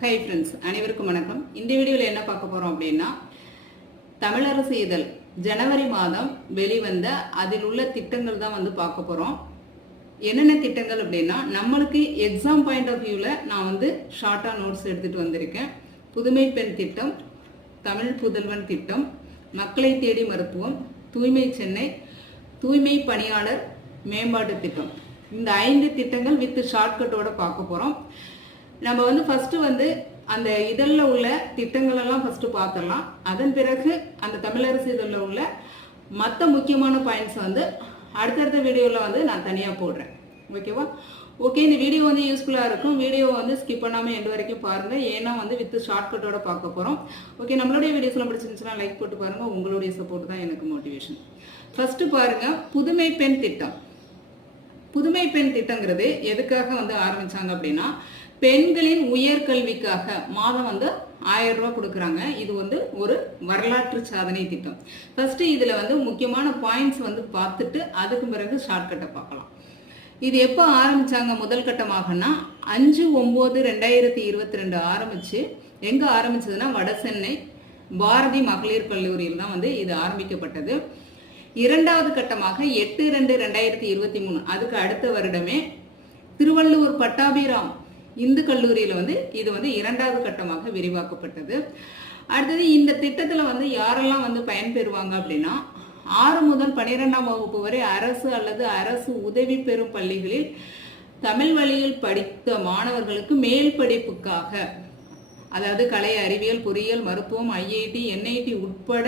Hi friends அனைவருக்கும் வணக்கம். இந்த வீடியோவில் என்ன பார்க்க போகிறோம் அப்படின்னா தமிழரசு இதழ் ஜனவரி மாதம் வெளிவந்த அதில் உள்ள திட்டங்கள் தான் வந்து பார்க்க போகிறோம் என்னென்ன திட்டங்கள் அப்படின்னா நம்மளுக்கு எக்ஸாம் பாயிண்ட் ஆஃப் வியூவில் நான் வந்து ஷார்ட்டாக நோட்ஸ் எடுத்துகிட்டு வந்திருக்கேன். புதுமை பெண் திட்டம் தமிழ் புதல்வன் திட்டம் மக்களை தேடி மருத்துவம் தூய்மை சென்னை தூய்மை பணியாளர் மேம்பாட்டு திட்டம். இந்த ஐந்து திட்டங்கள் வித் ஷார்ட்கட்டோட பார்க்க போகிறோம் நம்ம வந்து ஃபஸ்ட்டு வந்து அந்த இதழில் உள்ள திட்டங்கள் எல்லாம் ஃபஸ்ட்டு பார்த்துடலாம் அதன் பிறகு அந்த தமிழரசு இதழில் உள்ள மற்ற முக்கியமான பாயிண்ட்ஸ் வந்து அடுத்தடுத்த வீடியோவில் வந்து நான் தனியாக போடுறேன். ஓகேவா ஓகே இந்த வீடியோ வந்து யூஸ்ஃபுல்லாக இருக்கும். வீடியோ வந்து ஸ்கிப் பண்ணாமல் எண்டு வரைக்கும் பாருங்கள் ஏன்னா வந்து வித் ஷார்ட்கட்டோட பார்க்க போகிறோம் ஓகே நம்மளுடைய வீடியோஸ்லாம் பிடிச்சிருந்துச்சுன்னா லைக் போட்டு பாருங்கள் உங்களுடைய சப்போர்ட் தான் எனக்கு மோட்டிவேஷன் ஃபஸ்ட்டு பாருங்கள் புதுமை பெண் திட்டம். புதுமை பெண் திட்டங்கிறது எதுக்காக வந்து ஆரம்பிச்சாங்க அப்படின்னா பெண்களின் உயர்கல்விக்காக மாதம் வந்து ஆயிரம் ரூபாய் கொடுக்குறாங்க. இது வந்து ஒரு வரலாற்று சாதனை திட்டம். ஃபர்ஸ்ட் இதுல வந்து முக்கியமான பாயிண்ட்ஸ் வந்து பார்த்துட்டு அதுக்கு பிறகு ஷார்ட்கட்டை பார்க்கலாம். இது எப்போ ஆரம்பிச்சாங்க முதல் கட்டமாகனா அஞ்சு ஒம்பது ரெண்டாயிரத்தி இருபத்தி ரெண்டு ஆரம்பிச்சு எங்க ஆரம்பிச்சதுன்னா வடசென்னை பாரதி மகளிர் கல்லூரியில் தான் வந்து இது ஆரம்பிக்கப்பட்டது. இரண்டாவது கட்டமாக எட்டு ரெண்டு ரெண்டாயிரத்தி இருபத்தி மூணு அதுக்கு அடுத்த வருடமே திருவள்ளுவர் பட்டாபிராம் இந்து கல்லூரியில் வந்து இது வந்து இரண்டாவது கட்டமாக விரிவாக்கப்பட்டது. அடுத்தது இந்த திட்டத்தில் வந்து யாரெல்லாம் வந்து பயன்பெறுவாங்க அப்படின்னா ஆறு முதல் பன்னிரெண்டாம் வகுப்பு வரை அரசு அல்லது அரசு உதவி பெறும் பள்ளிகளில் தமிழ் வழியில் படித்த மாணவர்களுக்கு மேல் படிப்புக்காக அதாவது கலை அறிவியல் பொறியியல் மருத்துவம் ஐஐடி என்ஐடி உட்பட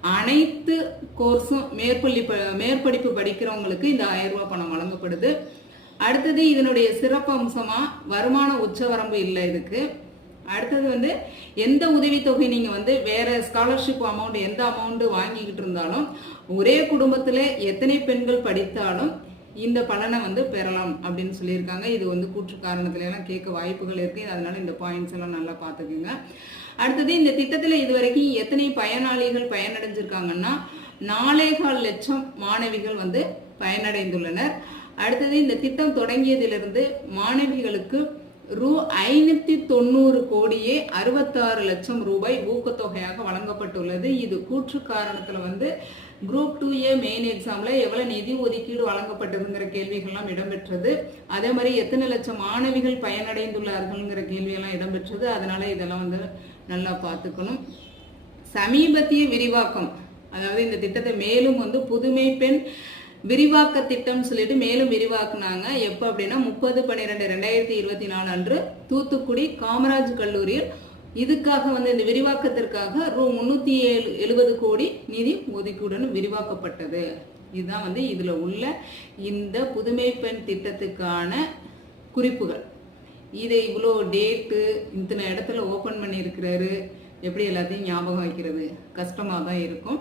அனைத்து கோர்ஸும் மேற்பள்ளி ப- மேற்படிப்பு படிக்கிறவங்களுக்கு இந்த ஆயிரம் ரூபாய் பணம் வழங்கப்படுது. அடுத்தது இதனுடைய சிறப்பு வருமான உச்சவரம்பு இல்லை இதுக்கு. அடுத்தது வந்து எந்த உதவித்தொகை நீங்கள் வந்து வேற ஸ்காலர்ஷிப் அமௌண்ட் எந்த அமௌண்ட்டு வாங்கிக்கிட்டு இருந்தாலும் ஒரே குடும்பத்தில் எத்தனை பெண்கள் படித்தாலும் இந்த பலனை வந்து பெறலாம் அப்படின்னு சொல்லியிருக்காங்க. இது வந்து கூற்று காரணத்துல எல்லாம் கேட்க வாய்ப்புகள் இருக்குது அதனால இந்த பாயிண்ட்ஸ் எல்லாம் நல்லா பார்த்துக்குங்க. அடுத்தது இந்த திட்டத்தில் இதுவரைக்கும் எத்தனை பயனாளிகள் பயனடைஞ்சிருக்காங்கன்னா நாலேகால் லட்சம் மாணவிகள் வந்து பயனடைந்துள்ளனர். அடுத்தது இந்த திட்டம் தொடங்கியதிலிருந்து மாணவிகளுக்கு ரூ ஐநூத்தி தொண்ணூறு கோடியே அறுபத்தாறு லட்சம் ரூபாய் ஊக்கத்தொகையாக வழங்கப்பட்டுள்ளது. இது கூற்று காரணத்துல வந்து குரூப் டூ ஏ மெயின் எக்ஸாம்ல எவ்வளவு நிதி ஒதுக்கீடு வழங்கப்பட்டதுங்கிற கேள்விகள்லாம் இடம்பெற்றது. அதே மாதிரி எத்தனை லட்சம் மாணவிகள் பயனடைந்துள்ளார்கள்ங்கிற கேள்வியெல்லாம் இடம்பெற்றது. அதனால இதெல்லாம் வந்து நல்லா பார்த்துக்கணும். சமீபத்திய விரிவாக்கம். அதாவது இந்த திட்டத்தை மேலும் வந்து புதுமை பெண் விரிவாக்க திட்டம்னு சொல்லிட்டு மேலும் விரிவாக்குனாங்க. எப்போ அப்படின்னா முப்பது பன்னிரெண்டு ரெண்டாயிரத்தி இருபத்தி நாலு அன்று தூத்துக்குடி காமராஜ் கல்லூரியில் இதுக்காக வந்து இந்த விரிவாக்கத்திற்காக ரூ முன்னூத்தி ஏழு எழுபது கோடி நிதி ஒதுக்கீடுடன் விரிவாக்கப்பட்டது. இதுதான் வந்து இதுல உள்ள இந்த புதுமை பெண் திட்டத்துக்கான குறிப்புகள். இதை இவ்வளோ டேட்டு இத்தனை இடத்துல ஓப்பன் பண்ணியிருக்கிறாரு. எப்படி எல்லாத்தையும் ஞாபகம் வைக்கிறது? கஷ்டமாக தான் இருக்கும்.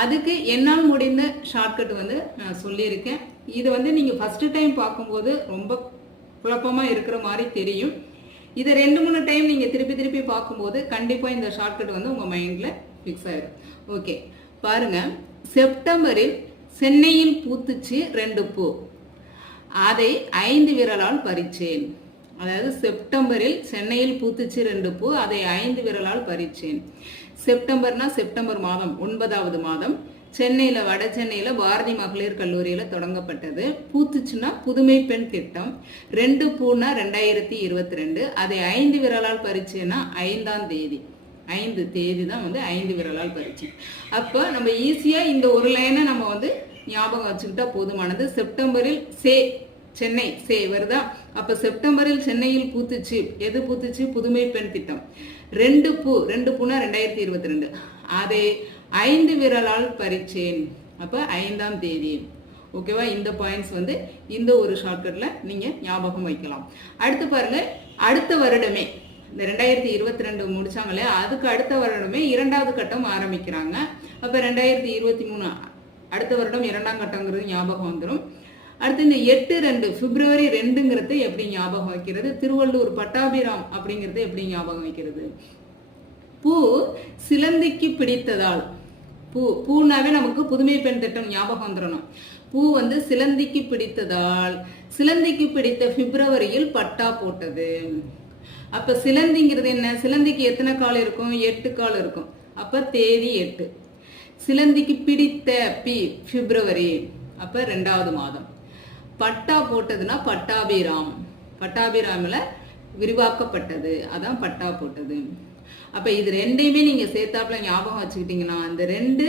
அதுக்கு என்னால் முடிந்த ஷார்ட்கட் வந்து நான் சொல்லியிருக்கேன். இது வந்து நீங்கள் ஃபஸ்ட்டு டைம் பார்க்கும்போது ரொம்ப குழப்பமாக இருக்கிற மாதிரி தெரியும். இதை ரெண்டு மூணு டைம் நீங்கள் திருப்பி திருப்பி பார்க்கும்போது கண்டிப்பாக இந்த ஷார்ட்கட் வந்து உங்கள் மைண்டில் ஃபிக்ஸ் ஆகிடும் ஓகே பாருங்க. செப்டம்பரில் சென்னையில் பூத்துச்சு ரெண்டு பூ. அதை ஐந்து விரலால் பறிச்சேன். அதாவது செப்டம்பரில் சென்னையில் பூத்துச்சு ரெண்டு பூ அதை ஐந்து விரலால் பறிச்சேன். செப்டம்பர்னா செப்டம்பர் மாதம் ஒன்பதாவது மாதம். சென்னையில் வட சென்னையில் பாரதி மகளிர் கல்லூரியில் தொடங்கப்பட்டது. பூத்துச்சுன்னா புதுமை பெண் திட்டம். ரெண்டு பூனா ரெண்டாயிரத்தி இருபத்தி ரெண்டு. அதை ஐந்து விரலால் பறிச்சேன்னா ஐந்தாம் தேதி. ஐந்து தேதி தான் வந்து ஐந்து விரலால் பறிச்சேன் அப்போ நம்ம ஈஸியாக இந்த ஒரு லைனை நம்ம வந்து ஞாபகம் வச்சுக்கிட்டா போதுமானது. செப்டம்பரில் சே சென்னை. சே வருதா? அப்ப செப்டம்பரில் சென்னையில் பூத்துச்சு. எது பூத்துச்சு? புதுமை பெண் திட்டம். ரெண்டு பூ ரெண்டு பூனா ரெண்டாயிரத்தி இருபத்தி ரெண்டு. அதை ஐந்து விரலால் பறிச்சேன். அப்ப ஐந்தாம் தேதி. ஓகேவா இந்த பாயிண்ட்ஸ் வந்து இந்த ஒரு ஷார்ட்கட்ல நீங்க ஞாபகம் வைக்கலாம். அடுத்து பாருங்க. அடுத்த வருடமே. இந்த ரெண்டாயிரத்தி இருபத்தி ரெண்டு முடிச்சாங்களே அதுக்கு அடுத்த வருடமே இரண்டாவது கட்டம் ஆரம்பிக்கிறாங்க. அப்ப ரெண்டாயிரத்தி இருபத்தி மூணு அடுத்த வருடம் இரண்டாம் கட்டங்கிறது ஞாபகம் வந்துடும் அடுத்து இந்த எட்டு ரெண்டு பிப்ரவரி ரெண்டுங்கிறது எப்படி ஞாபகம் வைக்கிறது? திருவள்ளூர் பட்டாபிராம் அப்படிங்கிறது எப்படி ஞாபகம் வைக்கிறது? பூ சிலந்திக்கு பிடித்ததால். பூ பூனாவே நமக்கு புதுமை பெண் திட்டம் ஞாபகம் வந்துடணும் பூ வந்து சிலந்திக்கு பிடித்ததால் சிலந்திக்கு பிடித்த பிப்ரவரியில் பட்டா போட்டது. அப்ப சிலந்திங்கிறது என்ன? சிலந்திக்கு எத்தனை கால் இருக்கும்? எட்டு கால் இருக்கும். அப்ப தேதி எட்டு. சிலந்திக்கு பிடித்த பி பிப்ரவரி. அப்ப ரெண்டாவது மாதம். பட்டா போட்டதுன்னா பட்டாபிராம். பட்டாபிராமில் விரிவாக்கப்பட்டது. அதான் பட்டா போட்டது. அப்போ இது ரெண்டையுமே நீங்கள் சேர்த்தாப்புல ஞாபகம் வச்சுக்கிட்டீங்கன்னா அந்த ரெண்டு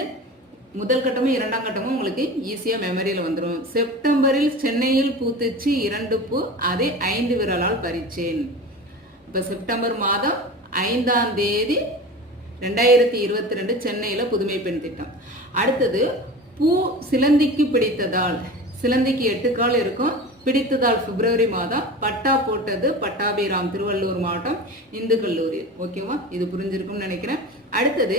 முதல் கட்டமும் இரண்டாம் கட்டமும் உங்களுக்கு ஈஸியாக மெமரியில் வந்துடும் செப்டம்பரில் சென்னையில் பூத்துச்சு இரண்டு பூ அதை ஐந்து விரலால் பறிச்சேன். இப்போ செப்டம்பர் மாதம் ஐந்தாம் தேதி ரெண்டாயிரத்தி இருபத்தி ரெண்டு சென்னையில் புதுமை பெண் திட்டம். அடுத்தது பூ சிலந்திக்கு பிடித்ததால். சிலந்திக்கு எட்டு கால் இருக்கும். பிடித்ததால் பிப்ரவரி மாதம் பட்டா போட்டது பட்டாபிராம் திருவள்ளூர் மாவட்டம் இந்து கல்லூரி. ஓகேவா இது புரிஞ்சிருக்கும்னு நினைக்கிறேன். அடுத்தது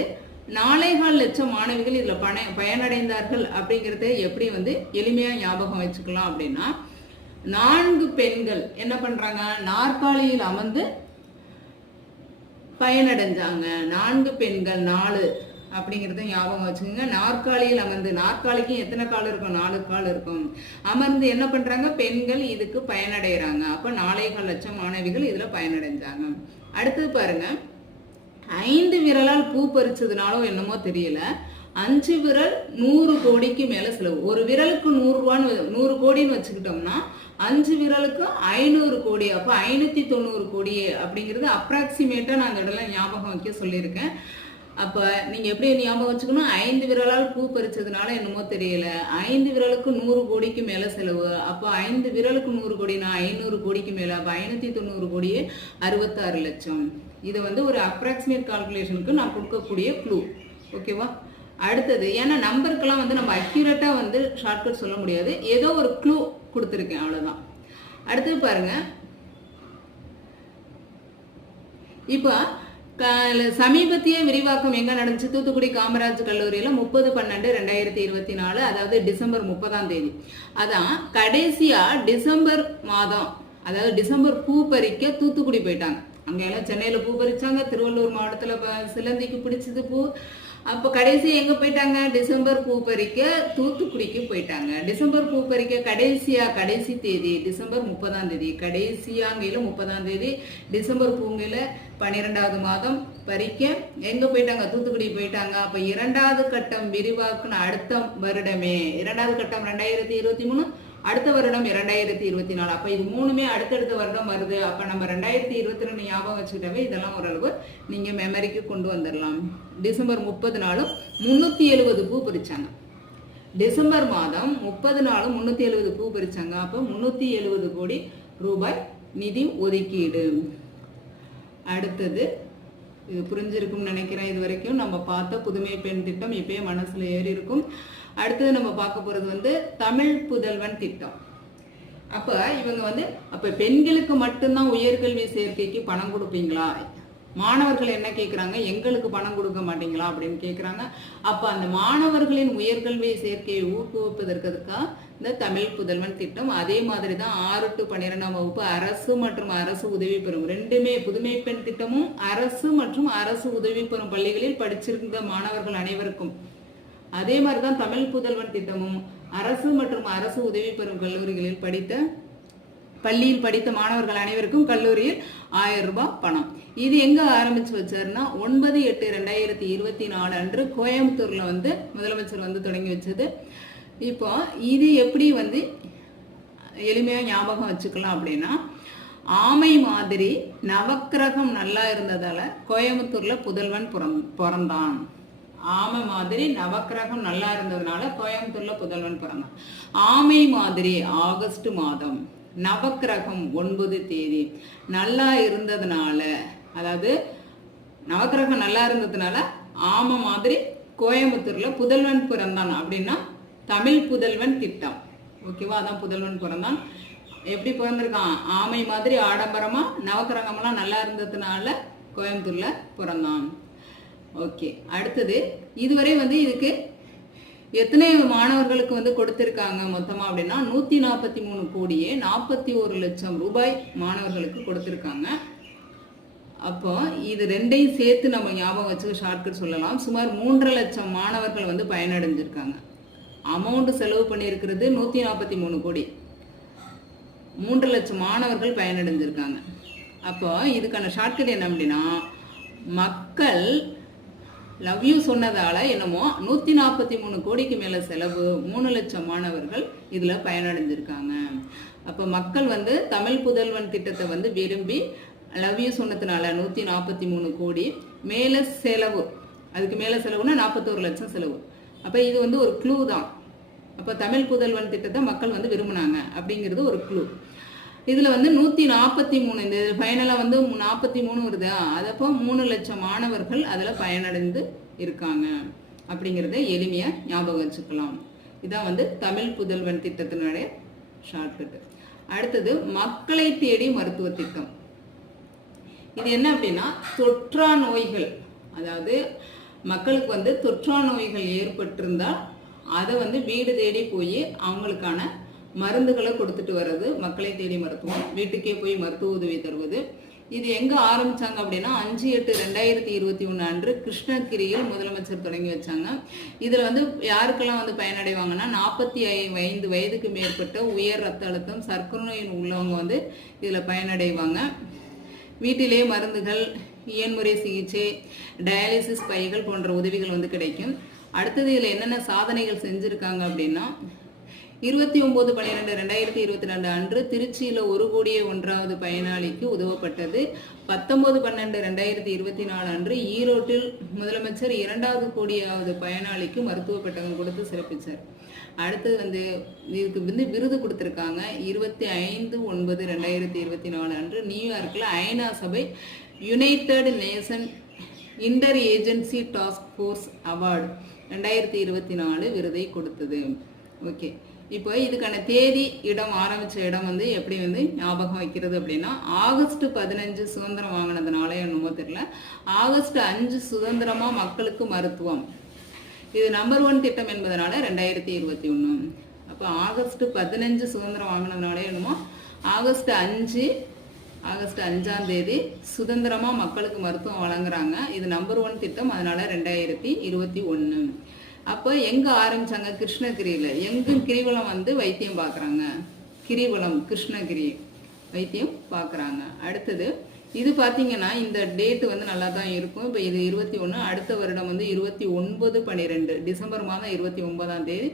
நாலேகால் லட்சம் மாணவிகள் இதில் பண பயனடைந்தார்கள் அப்படிங்கிறத எப்படி வந்து எளிமையாக ஞாபகம் வச்சுக்கலாம் அப்படின்னா நான்கு பெண்கள் என்ன பண்ணுறாங்க நாற்காலியில் அமர்ந்து பயனடைஞ்சாங்க. நான்கு பெண்கள் நாலு. அப்படிங்கிறத ஞாபகம் வச்சுக்கோங்க. நாற்காலியில் அமர்ந்து நாற்காலிக்கும் எத்தனை கால் இருக்கும்? நாலு கால் இருக்கும். அமர்ந்து என்ன பண்ணுறாங்க பெண்கள் இதுக்கு பயனடைகிறாங்க. அப்போ நாலேகால் லட்சம் மாணவிகள் இதில் பயனடைஞ்சாங்க. அடுத்தது பாருங்க. ஐந்து விரலால் பூ பறிச்சதுனாலோ என்னமோ தெரியல. அஞ்சு விரல் நூறு கோடிக்கு மேலே செலவு. ஒரு விரலுக்கு நூறுரூவான்னு நூறு கோடின்னு வச்சுக்கிட்டோம்னா அஞ்சு விரலுக்கு ஐநூறு கோடி அப்போ ஐநூற்றி தொண்ணூறு கோடி அப்படிங்கிறது அப்ராக்சிமேட்டாக நான் அந்த இடத்துல ஞாபகம் வைக்க சொல்லியிருக்கேன். அப்போ நீங்கள் எப்படி ஞாபகம் வச்சுக்கணும்? ஐந்து விரலால் பூ பறிச்சதுனால என்னமோ தெரியல. ஐந்து விரலுக்கு நூறு கோடிக்கு மேலே செலவு. அப்போ ஐந்து விரலுக்கு நூறு கோடினா ஐநூறு கோடிக்கு மேலே. அப்போ ஐநூற்றி தொண்ணூறு கோடியே அறுபத்தாறு லட்சம். இது வந்து ஒரு அப்ராக்சிமேட் கால்குலேஷனுக்கு நான் கொடுக்கக்கூடிய க்ளூ ஓகேவா அடுத்தது ஏன்னா நம்பருக்கெல்லாம் வந்து நம்ம அக்யூரேட்டாக வந்து ஷார்ட்கட் சொல்ல முடியாது. ஏதோ ஒரு க்ளூ கொடுத்துருக்கேன் அவ்வளோதான் அடுத்தது பாருங்க. இப்போ சமீபத்திய விரிவாக்கம் எங்க நடந்துச்சு? தூத்துக்குடி காமராஜ் கல்லூரியில முப்பது பன்னெண்டு ரெண்டாயிரத்தி இருபத்தி நாலு அதாவது டிசம்பர் முப்பதாம் தேதி. அதான் கடைசியா டிசம்பர் மாதம் அதாவது டிசம்பர் பூ பறிக்க தூத்துக்குடி போயிட்டாங்க. அங்க எல்லாம் சென்னையில பூ பறிச்சாங்க திருவள்ளூர் மாவட்டத்துல சிலந்திக்கு பிடிச்சது பூ அப்ப கடைசி எங்க போயிட்டாங்க? டிசம்பர் பூ பறிக்க தூத்துக்குடிக்கு போயிட்டாங்க. டிசம்பர் பூ பறிக்க கடைசியா கடைசி தேதி டிசம்பர் முப்பதாம் தேதி கடைசியாங்கையில முப்பதாம் தேதி டிசம்பர் பூங்கையில பன்னிரெண்டாவது மாதம் பறிக்க எங்க போயிட்டாங்க? தூத்துக்குடி போயிட்டாங்க. அப்ப இரண்டாவது கட்டம் விரிவாக்குன அடுத்த வருடமே. இரண்டாவது கட்டம் ரெண்டாயிரத்தி இருபத்தி மூணு அடுத்த வருடம் இரண்டாயிரத்தி இருபத்தி நாலு. அப்போ இது மூணுமே அடுத்தடுத்த வருடம் வருது. அப்போ நம்ம ரெண்டாயிரத்தி இருபத்தி ரெண்டு ஞாபகம் வச்சுக்கிட்டாவே இதெல்லாம் ஓரளவு நீங்கள் மெமரிக்கு கொண்டு வந்துடலாம் டிசம்பர் முப்பது நாளும் முந்நூற்றி எழுபது பூ பிரித்தாங்க டிசம்பர் மாதம் முப்பது நாளும் முந்நூற்றி எழுபது பூ பிரித்தாங்க அப்போ முந்நூற்றி எழுபது கோடி ரூபாய் நிதி ஒதுக்கீடு. அடுத்தது இது புரிஞ்சிருக்கும்னு நினைக்கிறேன் இது வரைக்கும் நம்ம பார்த்த புதுமை பெண் திட்டம் இப்பயே மனசில் ஏறி இருக்கும் அடுத்தது நம்ம பார்க்க போகிறது வந்து தமிழ் புதல்வன் திட்டம். அப்போ இவங்க வந்து அப்போ பெண்களுக்கு மட்டும்தான் உயர்கல்வி சேர்க்கைக்கு பணம் கொடுப்பீங்களா? மாணவர்கள் என்ன கேட்குறாங்க எங்களுக்கு பணம் கொடுக்க மாட்டீங்களா? அப்படின்னு கேட்குறாங்க அப்போ அந்த மாணவர்களின் உயர்கல்வி சேர்க்கையை ஊக்குவிப்பதற்காக இந்த தமிழ் புதல்வன் திட்டம். அதே மாதிரி தான் ஆறு டு பன்னிரெண்டாம் வகுப்பு அரசு மற்றும் அரசு உதவி பெறும் ரெண்டுமே புதுமை பெண் திட்டமும் அரசு மற்றும் அரசு உதவி பெறும் பள்ளிகளில் படிச்சிருந்த மாணவர்கள் அனைவருக்கும் அதே மாதிரி தான் தமிழ் புதல்வன் திட்டமும் அரசு மற்றும் அரசு உதவி பெறும் கல்லூரிகளில் படித்த பள்ளியில் படித்த மாணவர்கள் அனைவருக்கும் கல்லூரியில் ஆயிரம் ரூபாய் பணம். இது எங்க ஆரம்பிச்சு வச்சாருன்னா ஒன்பது எட்டு ரெண்டாயிரத்தி இருபத்தி நாலு அன்று கோயம்புத்தூர்ல வந்து முதலமைச்சர் வந்து தொடங்கி வச்சது. இப்போ இது எப்படி வந்து எளிமையா ஞாபகம் வச்சுக்கலாம் அப்படின்னா ஆமை மாதிரி நவக்கிரகம் நல்லா இருந்ததால கோயம்புத்தூர்ல புதல்வன் பிறந்தான். ஆமை மாதிரி நவக்கிரகம் நல்லா இருந்ததுனால கோயம்புத்தூர்ல புதல்வன் பிறந்தான். ஆமை மாதிரி ஆகஸ்ட் மாதம் நவக்கிரகம் ஒன்பது தேதி. நல்லா இருந்ததுனால அதாவது நவக்கிரகம் நல்லா இருந்ததுனால ஆமை மாதிரி கோயம்புத்தூர்ல புதல்வன் பிறந்தான் அப்படின்னா தமிழ் புதல்வன் திட்டம். ஓகேவா? அதான் புதல்வன் பிறந்தான். எப்படி பிறந்திருக்கான்? ஆமை மாதிரி ஆடம்பரமா நவக்கிரகம்லாம் நல்லா இருந்ததுனால கோயம்புத்தூர்ல பிறந்தான். ஓகே. அடுத்தது இதுவரை வந்து இதுக்கு எத்தனை மாணவர்களுக்கு வந்து கொடுத்திருக்காங்க மொத்தமாக அப்படின்னா நூற்றி நாற்பத்தி மூணு கோடியே நாற்பத்தி ஒரு லட்சம் ரூபாய் மாணவர்களுக்கு கொடுத்துருக்காங்க. அப்போ இது ரெண்டையும் சேர்த்து நம்ம ஞாபகம் வச்சு ஷார்ட்கட் சொல்லலாம். சுமார் மூன்றரை லட்சம் மாணவர்கள் வந்து பயனடைஞ்சிருக்காங்க. அமௌண்ட் செலவு பண்ணியிருக்கிறது நூற்றி நாற்பத்தி மூணு கோடி. மூன்று லட்சம் மாணவர்கள் பயனடைஞ்சிருக்காங்க. அப்போ இதுக்கான ஷார்ட்கட் என்ன அப்படின்னா மக்கள் லவ் யூ சொன்னதால என்னமோ நூத்தி நாற்பத்தி மூணு கோடிக்கு மேல செலவு மூணு லட்சம் மாணவர்கள் இதுல பயனடைஞ்சிருக்காங்க. அப்ப மக்கள் வந்து தமிழ் புதல்வன் திட்டத்தை வந்து விரும்பி லவ் யூ சொன்னதுனால நூத்தி நாற்பத்தி மூணு கோடி மேல செலவு அதுக்கு மேல செலவுனா நாற்பத்தோரு லட்சம் செலவு. அப்ப இது வந்து ஒரு க்ளூ தான். அப்ப தமிழ் புதல்வன் திட்டத்தை மக்கள் வந்து விரும்பினாங்க அப்படிங்கிறது ஒரு க்ளூ இதில் வந்து நூற்றி நாற்பத்தி மூணு இந்த ஃபைனலாக வந்து நாற்பத்தி மூணு வருது. அதப்போ மூணு லட்சம் மாணவர்கள் அதில் பயனடைந்து இருக்காங்க. அப்படிங்கிறத எளிமையாக ஞாபகம் வச்சுக்கலாம். இதான் வந்து தமிழ் புதல்வன் திட்டத்தினுடைய ஷார்ட்கட் அடுத்தது மக்களை தேடி மருத்துவ திட்டம். இது என்ன அப்படின்னா தொற்றா நோய்கள் அதாவது மக்களுக்கு வந்து தொற்றா நோய்கள் ஏற்பட்டிருந்தால் அதை வந்து வீடு தேடி போய் அவங்களுக்கான மருந்துகளை கொடுத்துட்டு வர்றது மக்களை தேடி மருத்துவம். வீட்டுக்கே போய் மருத்துவ உதவி தருவது. இது எங்க ஆரம்பிச்சாங்க அப்படின்னா அஞ்சு எட்டு ரெண்டாயிரத்தி இருபத்தி ஒன்று அன்று கிருஷ்ணகிரியில் முதலமைச்சர் தொடங்கி வச்சாங்க. இதுல வந்து யாருக்கெல்லாம் வந்து பயனடைவாங்கன்னா நாற்பத்தி ஐந்து வயதுக்கு மேற்பட்ட உயர் ரத்த அழுத்தம் சர்க்கரை நோய் உள்ளவங்க வந்து இதுல பயனடைவாங்க. வீட்டிலே மருந்துகள் இயன்முறை சிகிச்சை டயாலிசிஸ் பைகள் போன்ற உதவிகள் வந்து கிடைக்கும். அடுத்தது இதில் என்னென்ன சாதனைகள் செஞ்சுருக்காங்க அப்படின்னா இருபத்தி ஒன்பது பன்னிரெண்டு ரெண்டாயிரத்தி இருபத்தி ரெண்டு அன்று திருச்சியில் ஒரு கோடியே ஒன்றாவது பயனாளிக்கு உதவப்பட்டது. பத்தொன்பது பன்னெண்டு ரெண்டாயிரத்தி இருபத்தி நாலு அன்று ஈரோட்டில் முதலமைச்சர் இரண்டாவது கோடியாவது பயனாளிக்கு மருத்துவ பெட்டகம் கொடுத்து சிறப்பித்தார் அடுத்தது வந்து இதுக்கு வந்து விருது கொடுத்துருக்காங்க. இருபத்தி ஐந்து ஒன்பது ரெண்டாயிரத்தி இருபத்தி நாலு அன்று நியூயார்க்கில் ஐநா சபை United Nation inter agency task force award ரெண்டாயிரத்தி இருபத்தி நாலு விருதை கொடுத்தது. ஓகே. இப்போ இதுக்கான தேதி இடம் ஆரம்பித்த இடம் வந்து எப்படி வந்து ஞாபகம் வைக்கிறது அப்படின்னா ஆகஸ்ட் பதினஞ்சு சுதந்திரம் வாங்கினதுனால என்னமோ தெரியல. ஆகஸ்ட் அஞ்சு சுதந்திரமாக மக்களுக்கு மருத்துவம். இது நம்பர் ஒன் திட்டம் என்பதனால ரெண்டாயிரத்தி இருபத்தி ஒன்று அப்போ ஆகஸ்ட் பதினஞ்சு சுதந்திரம் வாங்கினதுனால என்னமோ ஆகஸ்ட் அஞ்சு ஆகஸ்ட் அஞ்சாம் தேதி சுதந்திரமாக மக்களுக்கு மருத்துவம் வழங்குறாங்க. இது நம்பர் ஒன் திட்டம் அதனால ரெண்டாயிரத்தி இருபத்தி ஒன்று அப்போ எங்கே ஆரம்பித்தாங்க கிருஷ்ணகிரியில். எங்கும் கிரிவலம் வந்து வைத்தியம் பார்க்குறாங்க கிரிவலம் கிருஷ்ணகிரி வைத்தியம் பார்க்குறாங்க அடுத்தது இது பார்த்தீங்கன்னா இந்த டேட்டு வந்து நல்லா தான் இருக்கும். இப்போ இது இருபத்தி ஒன்று அடுத்த வருடம் வந்து இருபத்தி ஒன்பது பன்னிரெண்டு. டிசம்பர் மாதம் இருபத்தி ஒன்பதாம் தேதி.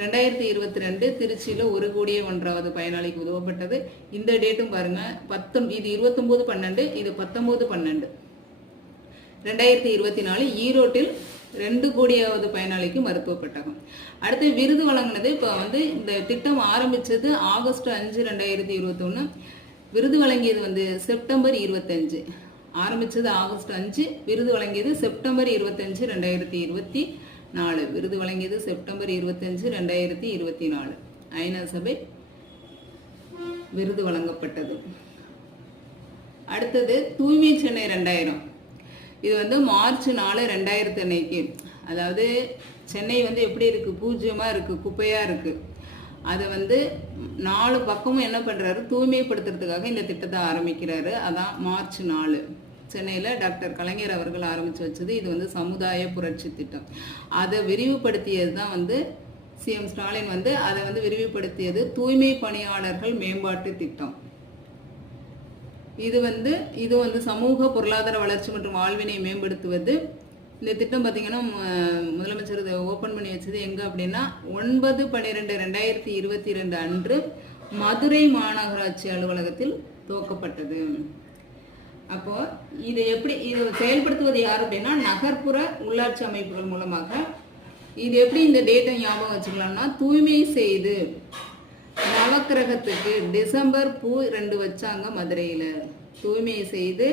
ரெண்டாயிரத்தி இருபத்தி ரெண்டு திருச்சியில் ஒரு கோடியே ஒன்றாவது பயனாளிக்கு உதவப்பட்டது. இந்த டேட்டும் பாருங்கள் பத்தொன் இது இருபத்தொம்போது பன்னெண்டு இது பத்தொம்போது பன்னெண்டு. ரெண்டாயிரத்தி இருபத்தி நாலு ஈரோட்டில் ரெண்டு கோடியாவது பயனாளிக்கு மருத்துவ பெட்டகம். அடுத்து விருது வழங்கினது இப்போ வந்து இந்த திட்டம் ஆரம்பித்தது ஆகஸ்ட் அஞ்சு ரெண்டாயிரத்தி இருபத்தொன்று விருது வழங்கியது வந்து செப்டம்பர் இருபத்தஞ்சு. ஆரம்பிச்சது ஆகஸ்ட் அஞ்சு விருது வழங்கியது செப்டம்பர் இருபத்தஞ்சு ரெண்டாயிரத்தி இருபத்தி நாலு. விருது வழங்கியது செப்டம்பர் இருபத்தஞ்சு ரெண்டாயிரத்தி இருபத்தி நாலு. ஐநா சபை விருது வழங்கப்பட்டது. அடுத்தது தூய்மை சென்னை ரெண்டாயிரம். இது வந்து மார்ச் நாலு ரெண்டாயிரத்து அன்னைக்கு. அதாவது சென்னை வந்து எப்படி இருக்கு? பூஜ்ஜியமாக இருக்கு? குப்பையா இருக்கு? அதை வந்து நாலு பக்கமும் என்ன பண்றாரு? தூய்மைப்படுத்துறதுக்காக இந்த திட்டத்தை ஆரம்பிக்கிறாரு. அதான் மார்ச் நாலு சென்னையில் டாக்டர் கலைஞர் அவர்கள் ஆரம்பித்து வச்சது இது வந்து சமுதாய புரட்சி திட்டம். அதை விரிவுபடுத்தியது தான் வந்து சிஎம் ஸ்டாலின் வந்து அதை வந்து விரிவுபடுத்தியது தூய்மை பணியாளர்கள் மேம்பாட்டு திட்டம். இது வந்து இது வந்து சமூக பொருளாதார வளர்ச்சி மற்றும் வாழ்வினை மேம்படுத்துவது. இந்த திட்டம் பார்த்தீங்கன்னா முதலமைச்சர் இதை ஓப்பன் பண்ணி வச்சது எங்கே அப்படின்னா ஒன்பது பன்னிரெண்டு ரெண்டாயிரத்தி இருபத்தி ரெண்டு அன்று மதுரை மாநகராட்சி அலுவலகத்தில் துவக்கப்பட்டது. அப்போ இதை எப்படி இதை செயல்படுத்துவது யார் அப்படின்னா நகர்ப்புற உள்ளாட்சி அமைப்புகள் மூலமாக. இது எப்படி இந்த டேட்டை ஞாபகம் வச்சுக்கலாம்னா தூய்மை செய்து நவக்கிரகத்துக்கு டிசம்பர் பூ ரெண்டு வச்சாங்க மதுரையில். தூய்மை செய்து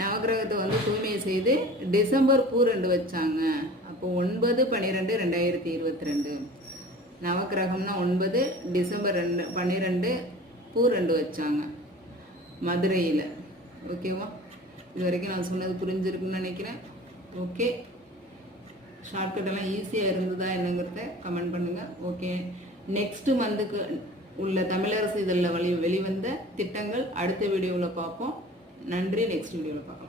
நவக்கிரகத்தை வந்து தூய்மை செய்து டிசம்பர் பூ ரெண்டு வச்சாங்க. அப்போ ஒன்பது பன்னிரெண்டு ரெண்டாயிரத்தி இருபத்தி ரெண்டு நவக்கிரகம்னா ஒன்பது டிசம்பர் ரெண்டு பன்னிரெண்டு பூ ரெண்டு வச்சாங்க மதுரையில். ஓகேவா? இது வரைக்கும் நான் சொன்னது புரிஞ்சிருக்குன்னு நினைக்கிறேன். ஓகே. ஷார்ட்கட் எல்லாம் ஈஸியாக இருந்ததா என்னங்கிறத கமெண்ட் பண்ணுங்கள் ஓகே. நெக்ஸ்ட் மந்த்துக்கு உள்ள தமிழரசு இதழில் வெளி வெளிவந்த திட்டங்கள் அடுத்த வீடியோவில் பார்ப்போம். நன்றி நெக்ஸ்ட் வீடியோவில் பார்க்கலாம்.